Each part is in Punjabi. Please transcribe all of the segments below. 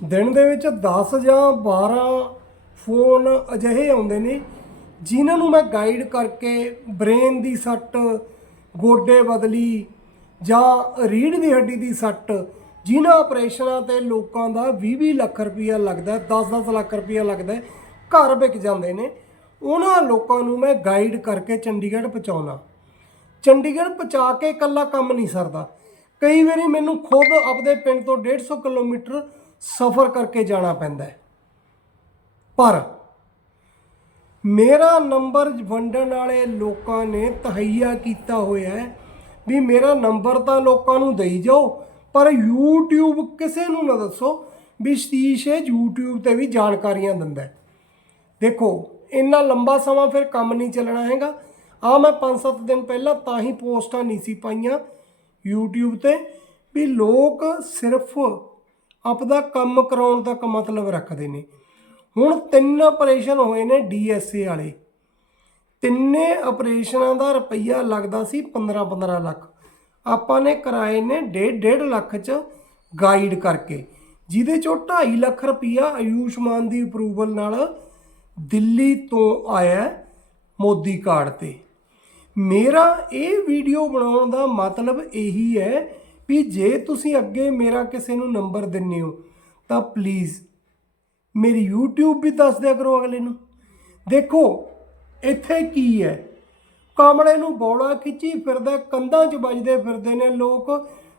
ਦਿਨ ਦੇ ਵਿੱਚ 10 ਜਾਂ 12 ਫੋਨ ਅਜਿਹੇ ਆਉਂਦੇ ਨੇ, ਜਿਨ੍ਹਾਂ ਨੂੰ ਮੈਂ ਗਾਈਡ ਕਰਕੇ ਬ੍ਰੇਨ ਦੀ ਸੱਟ, ਗੋਡੇ ਬਦਲੀ ਜਾਂ ਰੀੜ੍ਹ ਦੀ ਹੱਡੀ ਦੀ ਸੱਟ, ਜਿਨ੍ਹਾਂ ਆਪਰੇਸ਼ਨਾਂ ਤੇ ਲੋਕਾਂ ਦਾ 20-20 ਲੱਖ ਰੁਪਈਆ ਲੱਗਦਾ 10-10 ਲੱਖ ਰੁਪਈਆ ਲੱਗਦਾ, ਘਰ ਵਿਕ ਜਾਂਦੇ ਨੇ, ਉਹਨਾਂ ਲੋਕਾਂ ਨੂੰ ਮੈਂ ਗਾਈਡ ਕਰਕੇ ਚੰਡੀਗੜ੍ਹ ਪਹੁੰਚਾਉਣਾ। ਚੰਡੀਗੜ੍ਹ ਪਹੁੰਚਾ ਕੇ ਇਕੱਲਾ ਕੰਮ ਨਹੀਂ ਸਰਦਾ। ਕਈ ਵਾਰੀ ਮੈਨੂੰ ਖੁਦ ਆਪਦੇ ਪਿੰਡ ਤੋਂ 150 ਕਿਲੋਮੀਟਰ ਸਫ਼ਰ ਕਰਕੇ ਜਾਣਾ ਪੈਂਦਾ ਹੈ। ਪਰ ਮੇਰਾ ਨੰਬਰ ਵੰਡਣ ਵਾਲੇ ਲੋਕਾਂ ਨੇ ਤਹਈਆ ਕੀਤਾ ਹੋਇਆ ਹੈ ਵੀ ਮੇਰਾ ਨੰਬਰ ਤਾਂ ਲੋਕਾਂ ਨੂੰ ਦੇਈ ਜਾਓ, ਪਰ YouTube ਕਿਸੇ ਨੂੰ ਨਾ ਦੱਸੋ ਵੀ ਸਤੀਸ਼ ਇਹ YouTube ਤੇ ਵੀ ਜਾਣਕਾਰੀਆਂ ਦਿੰਦਾ ਹੈ। ਦੇਖੋ, ਇੰਨਾ ਲੰਬਾ ਸਮਾਂ ਫਿਰ ਕੰਮ ਨਹੀਂ ਚੱਲਣਾ ਹੈਗਾ। ਆ ਮੈਂ 5-7 ਦਿਨ ਪਹਿਲਾਂ ਤਾਂ ਹੀ ਪੋਸਟਾਂ ਨਹੀਂ ਸੀ ਪਾਈਆਂ YouTube ਤੇ ਵੀ ਲੋਕ ਸਿਰਫ ਆਪਦਾ ਕੰਮ ਕਰਾਉਣ ਤੱਕ ਮਤਲਬ ਰੱਖਦੇ ਨੇ। ਹੁਣ ਤਿੰਨ ਆਪਰੇਸ਼ਨ ਹੋਏ ਨੇ DSA ਵਾਲੇ। ਤਿੰਨੇ ਆਪਰੇਸ਼ਨਾਂ ਦਾ ਰੁਪਈਆ ਲੱਗਦਾ ਸੀ 15-15 ਲੱਖ। ਆਪਾਂ ਨੇ ਕਰਾਏ ਨੇ 1.5 ਲੱਖ ਚ ਗਾਈਡ ਕਰਕੇ। ਜਿਹਦੇ ਚੋਂ 2.5 ਲੱਖ ਰੁਪਈਆ ਆਯੂਸ਼ਮਾਨ ਦੀ ਅਪਰੂਵਲ ਨਾਲ ਦਿੱਲੀ ਤੋਂ ਆਇਆ ਮੋਦੀ ਕਾਰਡ ਤੇ। ਮੇਰਾ ਇਹ ਵੀਡੀਓ ਬਣਾਉਣ ਦਾ ਮਤਲਬ ਇਹੀ ਹੈ ਵੀ ਜੇ ਤੁਸੀਂ ਅੱਗੇ ਮੇਰਾ ਕਿਸੇ ਨੂੰ ਨੰਬਰ ਦਿੰਨੇ ਹੋ, ਤਾਂ ਪਲੀਜ਼ ਮੇਰੀ YouTube ਵੀ ਦੱਸ ਦਿਆ ਕਰੋ ਅਗਲੇ ਨੂੰ। ਦੇਖੋ, ਇੱਥੇ ਕੀ ਹੈ? ਕਾਮੜੇ ਨੂੰ ਬੌਲਾ ਖਿੱਚੀ ਫਿਰਦਾ, ਕੰਧਾਂ 'ਚ ਵੱਜਦੇ ਫਿਰਦੇ ਨੇ ਲੋਕ।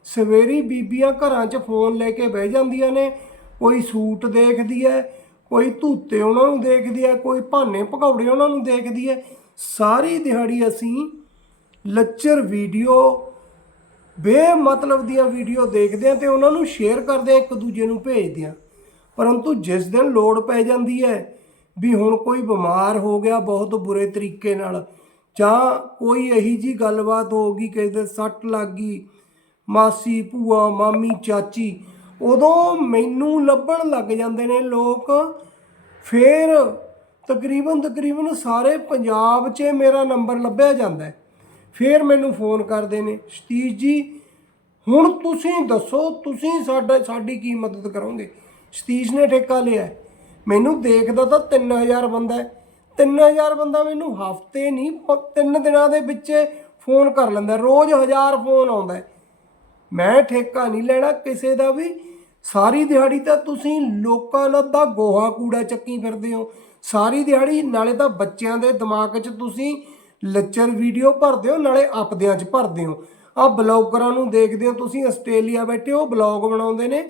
ਸਵੇਰੀ ਬੀਬੀਆਂ ਘਰਾਂ 'ਚ ਫੋਨ ਲੈ ਕੇ ਬਹਿ ਜਾਂਦੀਆਂ ਨੇ। ਕੋਈ ਸੂਟ ਦੇਖਦੀ ਹੈ, ਕੋਈ ਧੂਤੇ ਉਹਨਾਂ ਨੂੰ ਦੇਖਦੀ ਹੈ, ਕੋਈ ਭਾਨੇ ਭਗੌੜੇ ਉਹਨਾਂ ਨੂੰ ਦੇਖਦੀ ਹੈ। ਸਾਰੀ ਦਿਹਾੜੀ ਅਸੀਂ ਲੱਚਰ ਵੀਡੀਓ ਬੇਮਤਲਬ ਦੀਆਂ ਵੀਡੀਓ ਦੇਖਦੇ ਆ ਤੇ ਉਹਨਾਂ ਨੂੰ ਸ਼ੇਅਰ ਕਰਦੇ ਆ ਇੱਕ ਦੂਜੇ ਨੂੰ ਭੇਜਦੇ ਆ ਪਰੰਤੂ ਜਿਸ ਦਿਨ ਲੋੜ ਪੈ ਜਾਂਦੀ ਹੈ ਵੀ ਹੁਣ ਕੋਈ ਬਿਮਾਰ ਹੋ ਗਿਆ ਬਹੁਤ ਬੁਰੇ ਤਰੀਕੇ ਨਾਲ, ਜਾਂ ਕੋਈ ਇਹੀ ਜੀ ਗੱਲਬਾਤ ਹੋ ਗਈ ਕਿਸੇ ਦੇ ਸੱਟ ਲੱਗ ਗਈ ਮਾਸੀ, ਭੂਆ, ਮਾਮੀ, ਚਾਚੀ, ਉਦੋਂ ਮੈਨੂੰ ਲੱਭਣ ਲੱਗ ਜਾਂਦੇ ਨੇ ਲੋਕ। ਫਿਰ ਤਕਰੀਬਨ ਤਕਰੀਬਨ ਸਾਰੇ ਪੰਜਾਬ 'ਚ ਮੇਰਾ ਨੰਬਰ ਲੱਭਿਆ ਜਾਂਦਾ ਹੈ। ਫਿਰ ਮੈਨੂੰ ਫੋਨ ਕਰਦੇ ਨੇ, ਸਤੀਸ਼ ਜੀ, ਹੁਣ ਤੁਸੀਂ ਦੱਸੋ, ਤੁਸੀਂ ਸਾਡਾ, ਸਾਡੀ ਕੀ ਮਦਦ ਕਰੋਗੇ? ਸਤੀਸ਼ ਨੇ ਠੇਕਾ ਲਿਆ, ਮੈਨੂੰ ਦੇਖਦਾ ਤਾਂ 3000 ਬੰਦਾ ਹੈ। 3000 ਬੰਦਾ ਮੈਨੂੰ ਹਫ਼ਤੇ ਨਹੀਂ ਤਿੰਨ ਦਿਨਾਂ ਦੇ ਵਿੱਚ ਫੋਨ ਕਰ ਲੈਂਦਾ, ਰੋਜ਼ ਹਜ਼ਾਰ ਫੋਨ ਆਉਂਦਾ ਮੈਂ ਠੇਕਾ ਨਹੀਂ ਲੈਣਾ ਕਿਸੇ ਦਾ ਵੀ, ਸਾਰੀ ਦਿਹਾੜੀ ਤਾਂ ਤੁਸੀਂ ਲੋਕਾਂ ਨਾਲ ਦਾ ਗੋਹਾ ਕੂੜਾ ਚੱਕੀ ਫਿਰਦੇ ਹੋ। ਸਾਰੀ ਦਿਹਾੜੀ, ਨਾਲੇ ਤਾਂ ਬੱਚਿਆਂ ਦੇ ਦਿਮਾਗ 'ਚ ਤੁਸੀਂ ਲੱਚਰ ਵੀਡੀਓ ਭਰਦੇ ਹੋ, ਨਾਲੇ ਆਪਦਿਆਂ 'ਚ ਭਰਦੇ ਹੋ। ਆ ਬਲੌਗਰਾਂ ਨੂੰ ਦੇਖਦੇ ਹੋ ਤੁਸੀਂ, ਆਸਟ੍ਰੇਲੀਆ ਬੈਠੇ ਹੋ, ਬਲੌਗ ਬਣਾਉਂਦੇ ਨੇ।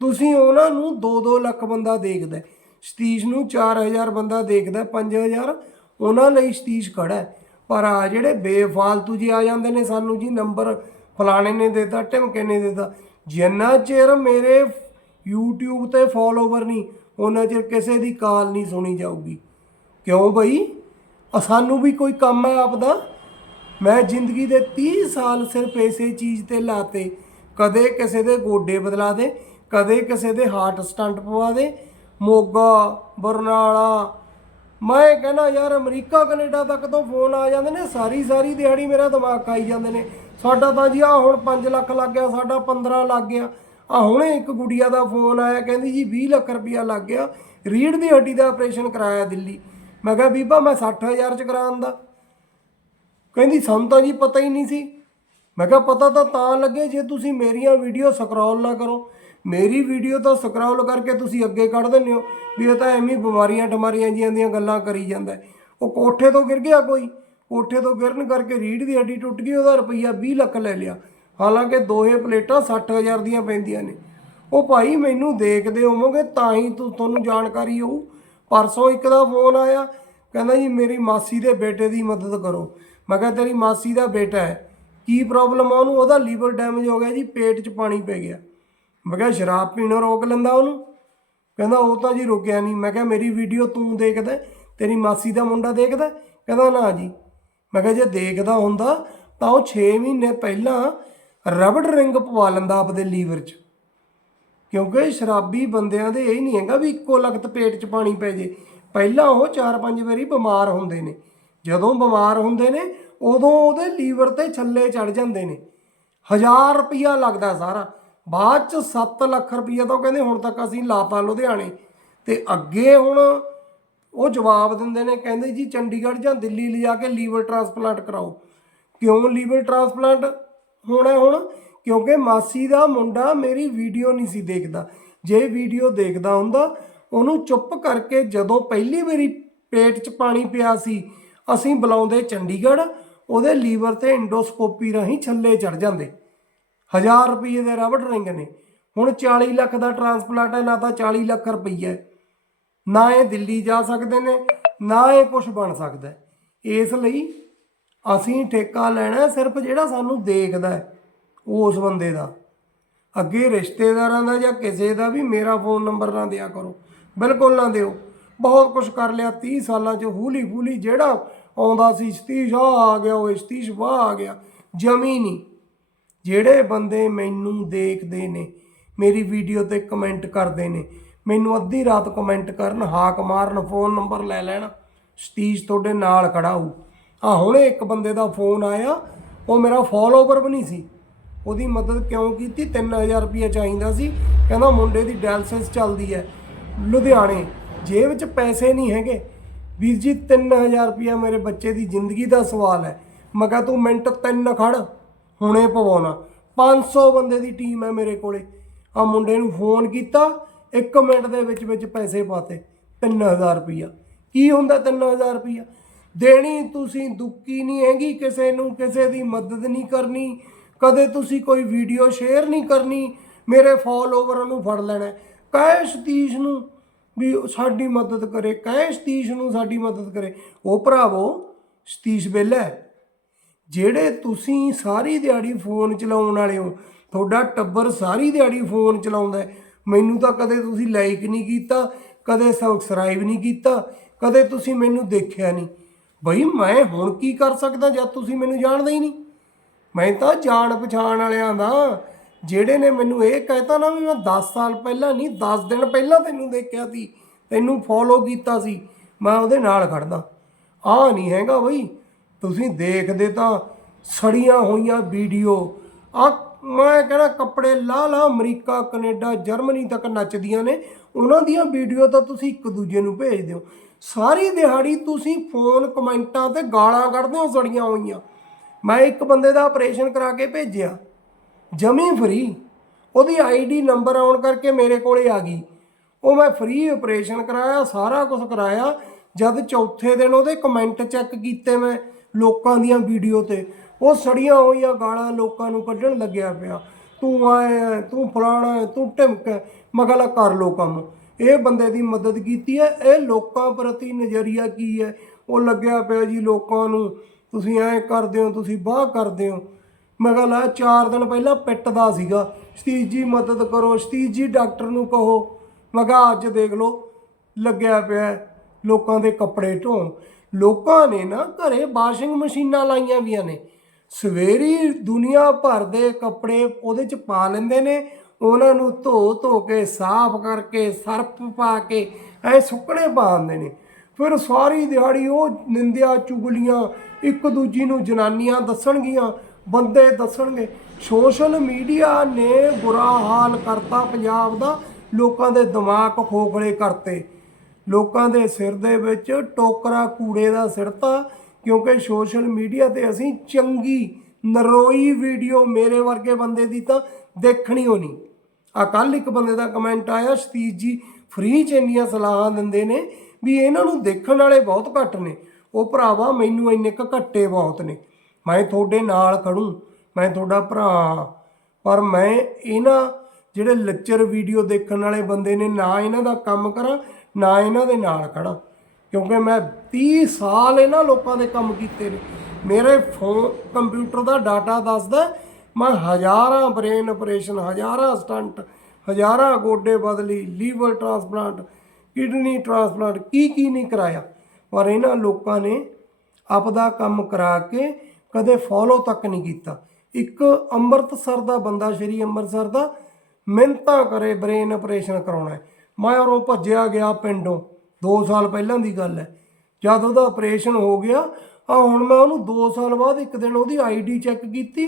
ਤੁਸੀਂ ਉਹਨਾਂ ਨੂੰ 2-2 ਲੱਖ ਬੰਦਾ ਦੇਖਦਾ ਸਤੀਸ਼ ਨੂੰ 4000 ਬੰਦਾ ਦੇਖਦਾ 5000 ਉਹਨਾਂ ਲਈ ਸਤੀਸ਼ ਖੜਾ ਪਰ ਆ ਜਿਹੜੇ ਬੇਫਾਲਤੂ ਜੀ ਆ ਜਾਂਦੇ ਨੇ ਸਾਨੂੰ ਜੀ, ਨੰਬਰ ਫਲਾਣੇ ਨੇ ਦਿੱਤਾ, ਢਿਮਕੇ ਨੇ ਦਿੱਤਾ। ਜਿੰਨਾ ਚਿਰ ਮੇਰੇ YouTube ਤੇ ਫੋਲੋਵਰ ਨਹੀਂ, ਉਹਨਾਂ ਚਿਰ ਕਿਸੇ ਦੀ ਕਾਲ ਨਹੀਂ ਸੁਣੀ ਜਾਊਗੀ। ਕਿਉਂ ਬਈ? ਆ, ਸਾਨੂੰ ਵੀ ਕੋਈ ਕੰਮ ਹੈ ਆਪਦਾ। ਮੈਂ ਜ਼ਿੰਦਗੀ ਦੇ 30 ਸਾਲ ਸਿਰਫ ਇਸੇ ਚੀਜ਼ ਤੇ ਲਾਤੇ। ਕਦੇ ਕਿਸੇ ਦੇ ਗੋਡੇ ਬਦਲਾ ਦੇ, ਕਦੇ ਕਿਸੇ ਦੇ ਹਾਰਟ ਸਟੰਟ ਪਵਾ ਦੇ। ਮੋਗਾ, ਬਰਨਾਲਾ, ਮੈਂ ਕਹਿੰਦਾ ਯਾਰ ਅਮਰੀਕਾ, ਕੈਨੇਡਾ ਤੱਕ ਤੋਂ ਫੋਨ ਆ ਜਾਂਦੇ ਨੇ, ਸਾਰੀ ਸਾਰੀ ਦਿਹਾੜੀ ਮੇਰਾ ਦਿਮਾਗ ਖਾਈ ਜਾਂਦੇ ਨੇ। ਸਾਡਾ ਤਾਂ ਜੀ ਆ ਹੁਣ 5 ਲੱਖ ਲੱਗ ਗਿਆ, ਸਾਡਾ 15 ਲੱਗ ਗਿਆ। ਆ ਹੁਣੇ ਇੱਕ ਗੁੜੀਆ ਦਾ ਫੋਨ ਆਇਆ, ਕਹਿੰਦੀ ਜੀ 20 ਲੱਖ ਰੁਪਇਆ ਲੱਗ ਗਿਆ। ਰੀੜ ਦੀ ਹੱਡੀ ਦਾ ਆਪਰੇਸ਼ਨ ਕਰਾਇਆ ਦਿੱਲੀ। ਮੈਂ ਕਿਹਾ, ਬੀਬਾ, ਮੈਂ 60000 ਚ ਕਰਾਉਣ ਦਾ। ਕਹਿੰਦੀ, ਸਾਨੂੰ ਤਾਂ ਜੀ ਪਤਾ ਹੀ ਨਹੀਂ ਸੀ। ਮੈਂ ਕਿਹਾ, ਪਤਾ ਤਾਂ ਤਾਂ ਲੱਗੇ ਜੇ ਤੁਸੀਂ ਮੇਰੀਆਂ ਵੀਡੀਓ ਸਕਰੋਲ ਨਾ ਕਰੋ। ਮੇਰੀ ਵੀਡੀਓ ਤਾਂ ਸਕਰੋਲ ਕਰਕੇ ਤੁਸੀਂ ਅੱਗੇ ਕੱਢ ਦਿੰਦੇ ਹੋ ਵੀ ਇਹ ਤਾਂ ਐਵੇਂ ਬਿਮਾਰੀਆਂ ਟਮਾਰੀਆਂ ਜੀਆਂ ਦੀਆਂ ਗੱਲਾਂ ਕਰੀ ਜਾਂਦਾ ਉਹ ਕੋਠੇ ਤੋਂ ਗਿਰ ਗਿਆ ਕੋਈ? ਕੋਠੇ ਤੋਂ ਗਿਰਨ ਕਰਕੇ ਰੀੜ ਦੀ ਹੱਡੀ ਟੁੱਟ ਗਈ, ਉਹਦਾ ਰੁਪਈਆ 20 ਲੱਖ ਲੈ ਲਿਆ। ਹਾਲਾਂਕਿ ਦੋਹੇ ਪਲੇਟਾਂ 60000 ਦੀਆਂ ਪੈਂਦੀਆਂ ਨੇ। ਉਹ ਭਾਈ, ਮੈਨੂੰ ਦੇਖਦੇ ਹੋਵੋਗੇ, ਤਾਂ ਹੀ ਤੁਹਾਨੂੰ ਜਾਣਕਾਰੀ ਹੋਊ। ਪਰਸੋਂ ਇੱਕ ਦਾ ਫੋਨ ਆਇਆ, ਕਹਿੰਦਾ ਜੀ ਮੇਰੀ ਮਾਸੀ ਦੇ ਬੇਟੇ ਦੀ ਮਦਦ ਕਰੋ। ਮੈਂ ਕਿਹਾ, ਤੇਰੀ ਮਾਸੀ ਦਾ ਬੇਟਾ ਹੈ। ਕੀ ਪ੍ਰੋਬਲਮ ਆ ਉਹਨੂੰ? ਉਹਦਾ ਲੀਵਰ ਡੈਮੇਜ ਹੋ ਗਿਆ ਜੀ, ਪੇਟ 'ਚ ਪਾਣੀ ਪੈ ਗਿਆ। ਮੈਂ ਕਿਹਾ, ਸ਼ਰਾਬ ਪੀਣੋਂ ਰੋਕ ਲੈਂਦਾ ਉਹਨੂੰ? ਕਹਿੰਦਾ, ਉਹ ਤਾਂ ਜੀ ਰੁਕਿਆ ਨਹੀਂ। ਮੈਂ ਕਿਹਾ, ਮੇਰੀ ਵੀਡੀਓ ਤੂੰ ਦੇਖਦਾ, ਤੇਰੀ ਮਾਸੀ ਦਾ ਮੁੰਡਾ ਦੇਖਦਾ? ਕਹਿੰਦਾ, ਨਾ ਜੀ। ਮੈਂ ਕਿਹਾ, ਜੇ ਦੇਖਦਾ ਹੁੰਦਾ ਤਾਂ ਉਹ 6 ਮਹੀਨੇ ਪਹਿਲਾਂ ਰਬੜ ਰਿੰਗ ਪਵਾ ਲੈਂਦਾ ਆਪਦੇ ਲੀਵਰ 'ਚ। ਕਿਉਂਕਿ ਸ਼ਰਾਬੀ ਬੰਦਿਆਂ ਦੇ ਇਹ ਨਹੀਂ ਹੈਗਾ ਵੀ ਇੱਕੋ ਲਗਤ ਪੇਟ 'ਚ ਪਾਣੀ ਪੈ ਜੇ। ਪਹਿਲਾਂ ਉਹ 4-5 ਵਾਰੀ ਬਿਮਾਰ ਹੁੰਦੇ ਨੇ। ਜਦੋਂ ਬਿਮਾਰ ਹੁੰਦੇ ਨੇ, ਉਦੋਂ ਉਹਦੇ ਲੀਵਰ ਤੇ ਛੱਲੇ ਚੜ ਜਾਂਦੇ ਨੇ। ਹਜ਼ਾਰ ਰੁਪਈਆ ਲੱਗਦਾ ਸਾਰਾ। ਬਾਅਦ ਚ 7 ਲੱਖ ਰੁਪਈਆ ਤਾਂ ਉਹ ਕਹਿੰਦੇ ਹੁਣ ਤੱਕ ਅਸੀਂ ਲਾਤਾ ਲੁਧਿਆਣੇ। ਤੇ ਅੱਗੇ ਹੁਣ ਉਹ ਜਵਾਬ ਦਿੰਦੇ ਨੇ, ਕਹਿੰਦੇ ਜੀ ਚੰਡੀਗੜ੍ਹ ਜਾਂ ਦਿੱਲੀ ਲਿਜਾ ਕੇ ਲੀਵਰ ਟ੍ਰਾਂਸਪਲਾਂਟ ਕਰਾਓ। ਕਿਉਂ ਲੀਵਰ ਟ੍ਰਾਂਸਪਲਾਂਟ ਹੋਣਾ ਹੁਣ? ਕਿਉਂਕਿ ਮਾਸੀ ਦਾ ਮੁੰਡਾ ਮੇਰੀ ਵੀਡੀਓ ਨਹੀਂ ਸੀ ਦੇਖਦਾ। ਜੇ ਵੀਡੀਓ ਦੇਖਦਾ ਹੁੰਦਾ, ਉਹਨੂੰ ਚੁੱਪ ਕਰਕੇ ਜਦੋਂ ਪਹਿਲੀ ਵਾਰੀ ਪੇਟ 'ਚ ਪਾਣੀ ਪਿਆ ਸੀ, ਅਸੀਂ ਬੁਲਾਉਂਦੇ ਚੰਡੀਗੜ੍ਹ, ਉਹਦੇ ਲੀਵਰ ਤੇ ਇੰਡੋਸਕੋਪੀ ਰਾਹੀਂ ਛੱਲੇ ਚੜ ਜਾਂਦੇ। 1000 ਰੁਪਏ ਦੇ ਰਬੜ ਰਿੰਗ ਨੇ। ਹੁਣ 40 ਲੱਖ ਦਾ ਟ੍ਰਾਂਸਪਲਾਂਟ ਹੈ, ਨਾ ਤਾਂ 40 ਲੱਖ ਰੁਪਈਆ ਨਾ ਇਹ ਦਿੱਲੀ ਜਾ ਸਕਦੇ ਨੇ, ਨਾ ਇਹ ਕੁਝ ਬਣ ਸਕਦਾ ਇਸ ਲਈ ਅਸੀਂ ਠੇਕਾ ਲੈਣਾ ਸਿਰਫ ਜਿਹੜਾ ਸਾਨੂੰ ਦੇਖਦਾ ਹੈ। ਉਸ ਬੰਦੇ ਦਾ। ਅੱਗੇ ਰਿਸ਼ਤੇਦਾਰਾਂ ਦਾ ਜਾਂ ਕਿਸੇ ਦਾ ਵੀ ਮੇਰਾ ਫੋਨ ਨੰਬਰ ਨਾ ਦਿਆ ਕਰੋ। ਬਿਲਕੁਲ ਨਾ ਦਿਓ। ਬਹੁਤ ਕੁਝ ਕਰ ਲਿਆ 30 ਸਾਲਾਂ ਚ ਹੂਲੀ ਹੂਲੀ ਜਿਹੜਾ ਆਉਂਦਾ ਸੀ, ਸਤੀਸ਼ ਆਹ ਆ ਗਿਆ ਉਹ ਸਤੀਸ਼ ਵਾਹ ਆ ਗਿਆ, ਜਮੀ ਨਹੀਂ। ਜਿਹੜੇ ਬੰਦੇ ਮੈਨੂੰ ਦੇਖਦੇ ਨੇ, ਮੇਰੀ ਵੀਡੀਓ ਤੇ ਕਮੈਂਟ ਕਰਦੇ ਨੇ, ਮੈਨੂੰ ਅੱਧੀ ਰਾਤ ਕਮੈਂਟ ਕਰਨ, ਹਾਕ ਮਾਰਨ ਫੋਨ ਨੰਬਰ ਲੈ ਲੈਣ, ਸਤੀਸ਼ ਤੁਹਾਡੇ ਨਾਲ ਖੜਾ ਹੋਊ। ਆ ਹੁਣੇ ਇੱਕ ਬੰਦੇ ਦਾ ਫੋਨ ਆਇਆ, ਉਹ ਮੇਰਾ ਫਾਲੋਵਰ ਵੀ ਨਹੀਂ ਸੀ। ਉਹਦੀ ਮਦਦ ਕਿਉਂ ਕੀਤੀ? 3000 ਰੁਪਏ ਚਾਹੀਦਾ ਸੀ। ਕਹਿੰਦਾ ਮੁੰਡੇ ਦੀ ਡਾਇਲਸਿਸ ਚੱਲਦੀ ਹੈ। ਲੁਧਿਆਣੇ, ਜੇਬ 'ਚ ਪੈਸੇ ਨਹੀਂ ਹੈਗੇ। ਵੀਰ ਜੀ 3000 ਰੁਪਇਆ ਮੇਰੇ ਬੱਚੇ ਦੀ ਜ਼ਿੰਦਗੀ ਦਾ ਸਵਾਲ ਹੈ। ਮੈਂ ਕਿਹਾ, ਤੂੰ ਮਿੰਟ ਤਿੰਨ ਖੜ, ਹੁਣੇ ਪਵਾਉਣਾ। 500 ਬੰਦੇ ਦੀ ਟੀਮ ਹੈ ਮੇਰੇ ਕੋਲੇ। ਆ ਮੁੰਡੇ ਨੂੰ ਫੋਨ ਕੀਤਾ 1 ਮਿੰਟ ਦੇ ਵਿੱਚ ਵਿੱਚ ਪੈਸੇ ਪਾਤੇ 3000 ਰੁਪਇਆ ਕੀ ਹੁੰਦਾ 3000 ਰੁਪਇਆ ਦੇਣੀ ਤੁਸੀਂ ਦੁੱਕੀ ਨਹੀਂ ਹੈਗੀ, ਕਿਸੇ ਨੂੰ ਕਿਸੇ ਦੀ ਮਦਦ ਨਹੀਂ ਕਰਨੀ। ਕਦੇ ਤੁਸੀਂ ਕੋਈ ਵੀਡੀਓ ਸ਼ੇਅਰ ਨਹੀਂ ਕਰਨੀ, ਮੇਰੇ ਫਾਲੋਵਰਾਂ ਨੂੰ ਫੜ ਲੈਣਾ ਹੈ। ਕਹਿ ਸਤੀਸ਼ ਨੂੰ ਵੀ ਸਾਡੀ ਮਦਦ ਕਰੇ, ਕਹਿ ਸਤੀਸ਼ ਨੂੰ ਸਾਡੀ ਮਦਦ ਕਰੇ। ਉਹ ਭਰਾਵੋ, ਸਤੀਸ਼ ਵੇਲਾ ਜਿਹੜੇ ਤੁਸੀਂ ਸਾਰੀ ਦਿਹਾੜੀ ਫੋਨ ਚਲਾਉਣ ਵਾਲੇ ਹੋ, ਤੁਹਾਡਾ ਟੱਬਰ ਸਾਰੀ ਦਿਹਾੜੀ ਫੋਨ ਚਲਾਉਂਦਾ ਮੈਨੂੰ ਤਾਂ ਕਦੇ ਤੁਸੀਂ ਲਾਈਕ ਨਹੀਂ ਕੀਤਾ, ਕਦੇ ਸਬਸਕ੍ਰਾਈਬ ਨਹੀਂ ਕੀਤਾ, ਕਦੇ ਤੁਸੀਂ ਮੈਨੂੰ ਦੇਖਿਆ ਨਹੀਂ। ਬਈ ਮੈਂ ਹੁਣ ਕੀ ਕਰ ਸਕਦਾ ਜਦ ਤੁਸੀਂ ਮੈਨੂੰ ਜਾਣਦੇ ਹੀ ਨਹੀਂ? ਮੈਂ ਤਾਂ ਜਾਣ ਪਛਾਣ ਵਾਲਿਆਂ ਦਾ। ਜਿਹੜੇ ਨੇ ਮੈਨੂੰ ਇਹ ਕਹਿਤਾ ਨਾ ਵੀ ਮੈਂ 10 ਸਾਲ ਪਹਿਲਾਂ ਨਹੀਂ 10 ਦਿਨ ਪਹਿਲਾਂ ਤੈਨੂੰ ਦੇਖਿਆ ਸੀ, ਤੈਨੂੰ ਫੋਲੋ ਕੀਤਾ ਸੀ, ਮੈਂ ਉਹਦੇ ਨਾਲ ਖੜਦਾ ਆ ਨਹੀਂ ਹੈਗਾ ਬਈ, ਤੁਸੀਂ ਦੇਖਦੇ ਤਾਂ ਸੜੀਆਂ ਹੋਈਆਂ ਵੀਡੀਓ। ਆ ਮੈਂ ਕਹਿੰਦਾ ਕੱਪੜੇ ਲਾ ਲਾ, ਅਮਰੀਕਾ, ਕੈਨੇਡਾ, ਜਰਮਨੀ ਤੱਕ ਨੱਚਦੀਆਂ ਨੇ, ਉਹਨਾਂ ਦੀਆਂ ਵੀਡੀਓ ਤਾਂ ਤੁਸੀਂ ਇੱਕ ਦੂਜੇ ਨੂੰ ਭੇਜ ਦਿਓ। ਸਾਰੀ ਦਿਹਾੜੀ ਤੁਸੀਂ ਫੋਨ ਕਮੈਂਟਾਂ ਤੇ ਗਾਲਾਂ ਕੱਢਦੇ ਹੋ ਸੜੀਆਂ ਹੋਈਆਂ। ਮੈਂ ਇੱਕ ਬੰਦੇ ਦਾ ਆਪਰੇਸ਼ਨ ਕਰਾ ਕੇ ਭੇਜਿਆ। ਜਮੀ ਫਰੀ। ਉਹਦੀ ਆਈਡੀ ਨੰਬਰ ਆਉਣ ਕਰਕੇ ਮੇਰੇ ਕੋਲੇ ਆ ਗਈ। ਉਹ ਮੈਂ ਫ੍ਰੀ ਆਪਰੇਸ਼ਨ ਕਰਾਇਆ ਸਾਰਾ ਕੁਝ ਕਰਾਇਆ। ਜਦ ਚੌਥੇ ਦਿਨ ਉਹਦੇ ਕਮੈਂਟ ਚੈੱਕ ਕੀਤੇ ਮੈਂ ਲੋਕਾਂ ਦੀਆਂ ਵੀਡੀਓ ਤੇ। ਉਹ ਸੜੀਆਂ ਹੋਈਆਂ ਗਾਲਾਂ ਲੋਕਾਂ ਨੂੰ ਕੱਢਣ ਲੱਗਿਆ ਪਿਆ। ਤੂੰ ਆਇਆ ਤੂੰ ਫਲਾਣਾ ਹੈ, ਤੂੰ ਢਿਮਕ ਹੈ। ਮੈਂ ਕਰ ਲੋ ਕੰਮ। ਇਹ ਬੰਦੇ ਦੀ ਮਦਦ ਕੀਤੀ ਹੈ। ਇਹ ਲੋਕਾਂ ਪ੍ਰਤੀ ਨਜ਼ਰੀਆ ਕੀ ਹੈ? ਉਹ ਲੱਗਿਆ ਪਿਆ ਜੀ ਲੋਕਾਂ ਨੂੰ ਤੁਸੀਂ ਐ ਕਰਦੇ ਹੋ, ਤੁਸੀਂ ਬਾਹ ਕਰਦੇ ਹੋ। ਮੈਂ ਕਿਹਾ ਲੈ ਚਾਰ ਦਿਨ ਪਹਿਲਾਂ ਪਿੱਟਦਾ ਸੀਗਾ। ਸਤੀਸ਼ ਜੀ, ਮਦਦ ਕਰੋ। ਸਤੀਸ਼ ਜੀ, ਡਾਕਟਰ ਨੂੰ ਕਹੋ। ਮੈਂ ਕਿਹਾ, ਅੱਜ ਦੇਖ ਲਓ, ਲੱਗਿਆ ਪਿਆ ਲੋਕਾਂ ਦੇ ਕੱਪੜੇ ਧੋਣ। ਲੋਕਾਂ ਨੇ ਨਾ ਘਰੇ ਵਾਸ਼ਿੰਗ ਮਸ਼ੀਨਾਂ ਲਾਈਆਂ ਵੀਆਂ ਨੇ। ਸਵੇਰੀ ਦੁਨੀਆ ਭਰ ਦੇ ਕੱਪੜੇ ਉਹਦੇ ਚ ਪਾ ਲੈਂਦੇ ਨੇ। ਉਹਨਾਂ ਨੂੰ ਧੋ ਧੋ ਕੇ, ਸਾਫ਼ ਕਰਕੇ, ਸਰਫ ਪਾ ਕੇ ਐ ਸੁੱਕਣੇ ਪਾ ਦਿੰਦੇ ਨੇ। ਫਿਰ ਸਾਰੀ ਦਿਹਾੜੀ ਉਹ ਨਿੰਦਿਆ, ਚੁਗਲੀਆਂ, ਇੱਕ ਦੂਜੀ ਨੂੰ ਜਨਾਨੀਆਂ ਦੱਸਣਗੀਆਂ, ਬੰਦੇ ਦੱਸਣਗੇ। ਸੋਸ਼ਲ ਮੀਡੀਆ ਨੇ ਬੁਰਾ ਹਾਲ ਕਰਤਾ ਪੰਜਾਬ ਦਾ। ਲੋਕਾਂ ਦੇ ਦਿਮਾਗ ਖੋਖਲੇ ਕਰਤੇ। ਲੋਕਾਂ ਦੇ ਸਿਰ ਦੇ ਵਿੱਚ ਟੋਕਰਾ ਕੂੜੇ ਦਾ ਸਿਰਤਾ ਕਿਉਂਕਿ ਸੋਸ਼ਲ ਮੀਡੀਆ ਤੇ ਅਸੀਂ ਚੰਗੀ, ਨਰੋਈ ਵੀਡੀਓ ਮੇਰੇ ਵਰਗੇ ਬੰਦੇ ਦੀ ਤਾਂ ਦੇਖਣੀ ਹੋਣੀ। ਆ ਕੱਲ ਇੱਕ ਬੰਦੇ ਦਾ ਕਮੈਂਟ ਆਇਆ, ਸਤੀਸ਼ ਜੀ ਫ੍ਰੀ ਚ ਇੰਨੀਆਂ ਸਲਾਹਾਂ ਦਿੰਦੇ ਨੇ। ਵੀ ਇਹਨਾਂ ਨੂੰ ਦੇਖਣ ਵਾਲੇ ਬਹੁਤ ਘੱਟ ਨੇ। ਉਹ ਭਰਾਵਾ ਮੈਨੂੰ ਇੰਨੇ ਕੁ ਘੱਟੇ ਬਹੁਤ ਨੇ। ਮੈਂ ਤੁਹਾਡੇ ਨਾਲ ਖੜੂੰ, ਮੈਂ ਤੁਹਾਡਾ ਭਰਾ ਹਾਂ। ਪਰ ਮੈਂ ਇਹਨਾਂ ਜਿਹੜੇ ਲੈਕਚਰ ਵੀਡੀਓ ਦੇਖਣ ਵਾਲੇ ਬੰਦੇ ਨੇ, ਨਾ ਇਹਨਾਂ ਦਾ ਕੰਮ ਕਰਾਂ, ਨਾ ਇਹਨਾਂ ਦੇ ਨਾਲ ਖੜਾ। ਕਿਉਂਕਿ ਮੈਂ 30 ਸਾਲ ਇਹਨਾਂ ਲੋਕਾਂ ਦੇ ਕੰਮ ਕੀਤੇ ਨੇ। ਮੇਰੇ ਫੋਨ, ਕੰਪਿਊਟਰ ਦਾ ਡਾਟਾ ਦੱਸਦਾ, ਮੈਂ ਹਜ਼ਾਰਾਂ ਬ੍ਰੇਨ ਆਪਰੇਸ਼ਨ, ਹਜ਼ਾਰਾਂ ਸਟੰਟ, ਹਜ਼ਾਰਾਂ ਗੋਡੇ ਬਦਲੀ, ਲੀਵਰ ਟ੍ਰਾਂਸਪਲਾਂਟ ਕਿਡਨੀ ਟ੍ਰਾਂਸਪਲਾਂਟ ਕੀ ਕੀ ਨਹੀਂ ਕਰਾਇਆ, ਪਰ ਇਹਨਾਂ ਲੋਕਾਂ ਨੇ ਆਪਦਾ ਕੰਮ ਕਰਾ ਕੇ ਕਦੇ ਫੋਲੋ ਤੱਕ ਨਹੀਂ ਕੀਤਾ। ਇੱਕ ਅੰਮ੍ਰਿਤਸਰ ਦਾ ਬੰਦਾ, ਸ਼੍ਰੀ ਅੰਮ੍ਰਿਤਸਰ ਦਾ, ਮਿਹਨਤਾਂ ਕਰੇ ਬ੍ਰੇਨ ਆਪਰੇਸ਼ਨ ਕਰਾਉਣਾ ਹੈ। ਮੈਂ ਉਰੋਂ ਭੱਜਿਆ ਗਿਆ ਪਿੰਡੋਂ 2 ਸਾਲ ਪਹਿਲਾਂ ਦੀ ਗੱਲ ਹੈ। ਜਦ ਉਹਦਾ ਆਪਰੇਸ਼ਨ ਹੋ ਗਿਆ, ਆ ਹੁਣ ਮੈਂ ਉਹਨੂੰ 2 ਸਾਲ ਬਾਅਦ ਇੱਕ ਦਿਨ ਉਹਦੀ ਆਈਡੀ ਚੈੱਕ ਕੀਤੀ।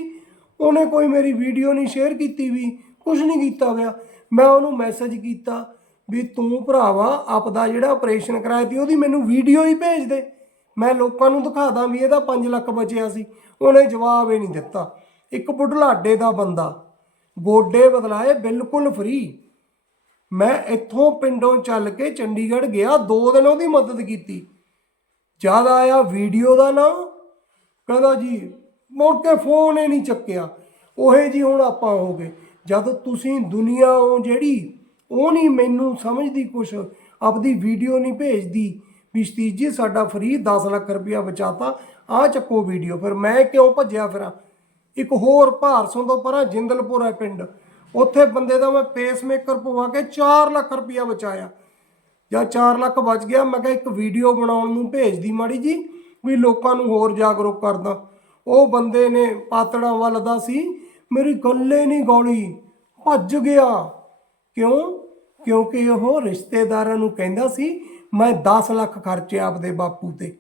ਉਹਨੇ ਕੋਈ ਮੇਰੀ ਵੀਡੀਓ ਨਹੀਂ ਸ਼ੇਅਰ ਕੀਤੀ ਵੀ ਕੁਝ ਨਹੀਂ ਕੀਤਾ ਗਿਆ ਮੈਂ ਉਹਨੂੰ ਮੈਸੇਜ ਕੀਤਾ ਵੀ ਤੂੰ ਭਰਾਵਾ ਆਪਦਾ ਜਿਹੜਾ ਆਪਰੇਸ਼ਨ ਕਰਾਇਆ ਤੀ ਉਹਦੀ ਮੈਨੂੰ ਵੀਡੀਓ ਹੀ ਭੇਜ ਦੇ। ਮੈਂ ਲੋਕਾਂ ਨੂੰ ਦਿਖਾਦਾ ਵੀ ਇਹਦਾ 5 ਲੱਖ ਬਚਿਆ ਸੀ, ਉਹਨੇ ਜਵਾਬ ਹੀ ਨਹੀਂ ਦਿੱਤਾ। ਇੱਕ ਬੁਢਲਾਡੇ ਦਾ ਬੰਦਾ, ਗੋਡੇ ਬਦਲਾਏ, ਬਿਲਕੁਲ ਫ੍ਰੀ ਮੈਂ ਇੱਥੋਂ ਪਿੰਡੋਂ ਚੱਲ ਕੇ ਚੰਡੀਗੜ੍ਹ ਗਿਆ, ਦੋ ਦਿਨ ਉਹਦੀ ਮਦਦ ਕੀਤੀ। ਜਦ ਆਇਆ ਵੀਡੀਓ ਦਾ ਨਾ, ਕਹਿੰਦਾ ਜੀ, ਮੁੜ ਕੇ ਫੋਨ ਹੀ ਨਹੀਂ ਚੱਕਿਆ। ਉਹੇ ਜੀ ਹੁਣ ਆਪਾਂ ਹੋ ਗਏ। ਜਦ ਤੁਸੀਂ ਦੁਨੀਆ ਉਹ ਜਿਹੜੀ ਉਹ ਨਹੀਂ ਮੈਨੂੰ ਸਮਝਦੀ ਕੁਛ, ਆਪਦੀ ਵੀਡੀਓ ਨਹੀਂ ਭੇਜਦੀ। ਵੀ ਸਤੀਸ਼ ਜੀ, ਸਾਡਾ ਫਰੀ 10 ਲੱਖ ਰੁਪਇਆ ਬਚਾਤਾ। ਆ ਚੱਕੋ ਵੀਡੀਓ ਫਿਰ ਮੈਂ ਕਿਉਂ ਭੱਜਿਆ ਫਿਰਾਂ? ਇੱਕ ਹੋਰ ਭਾਰਸੋਂ ਤੋਂ ਪਰਾਂ, ਜਿੰਦਲਪੁਰ ਹੈ ਪਿੰਡ। ਉੱਥੇ ਬੰਦੇ ਦਾ ਮੈਂ ਪੇਸਮੇਕਰ ਪਵਾ ਕੇ 4 ਲੱਖ ਰੁਪਇਆ ਬਚਾਇਆ। ਜਾਂ 4 ਲੱਖ ਬਚ ਗਿਆ, ਮੈਂ ਕਿਹਾ ਇੱਕ ਵੀਡੀਓ ਬਣਾਉਣ ਨੂੰ ਭੇਜਦੀ ਮਾੜੀ ਜੀ, ਵੀ ਲੋਕਾਂ ਨੂੰ ਹੋਰ ਜਾਗਰੂਕ ਕਰਦਾ। ਉਹ ਬੰਦੇ ਨੇ ਪਾਤੜਾਂ ਵੱਲ ਦਾ ਸੀ, ਮੇਰੀ ਗੱਲੇ ਨਹੀਂ ਗੌਲੀ। ਭੱਜ ਗਿਆ। ਕਿਉਂ? ਕਿਉਂਕਿ ਉਹ ਰਿਸ਼ਤੇਦਾਰਾਂ ਨੂੰ ਕਹਿੰਦਾ ਸੀ, ਮੈਂ 10 ਲੱਖ ਖਰਚਿਆ ਆਪਦੇ ਬਾਪੂ ਤੇ,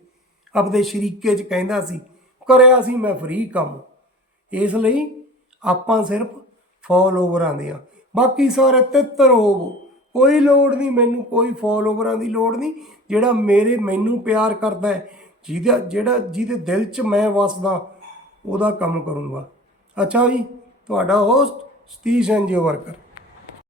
ਆਪਦੇ ਸ਼ਰੀਕੇ 'ਚ ਕਹਿੰਦਾ ਸੀ, ਕਰਿਆ ਸੀ ਮੈਂ ਫ੍ਰੀ ਕੰਮ। ਇਸ ਲਈ ਆਪਾਂ ਸਿਰਫ ਫੋਲੋਵਰਾਂ ਦੇ ਆ। ਬਾਕੀ ਸਾਰੇ ਤਿੱਤਰ ਹੋਵੋ ਕੋਈ ਲੋੜ ਨਹੀਂ, ਮੈਨੂੰ ਕੋਈ ਫੋਲੋਵਰਾਂ ਦੀ ਲੋੜ ਨਹੀਂ। ਜਿਹੜਾ ਮੇਰੇ ਮੈਨੂੰ ਪਿਆਰ ਕਰਦਾ ਹੈ, ਜਿਹਦਾ, ਜਿਹੜਾ, ਜਿਹਦੇ ਦਿਲ 'ਚ ਮੈਂ ਵਸਦਾ, ਉਹਦਾ ਕੰਮ ਕਰੂੰਗਾ। ਅੱਛਾ ਜੀ, ਤੁਹਾਡਾ ਹੋਸਟ ਸਤੀਸ਼ ਐਨਜੀਓ ਵਰਕਰ।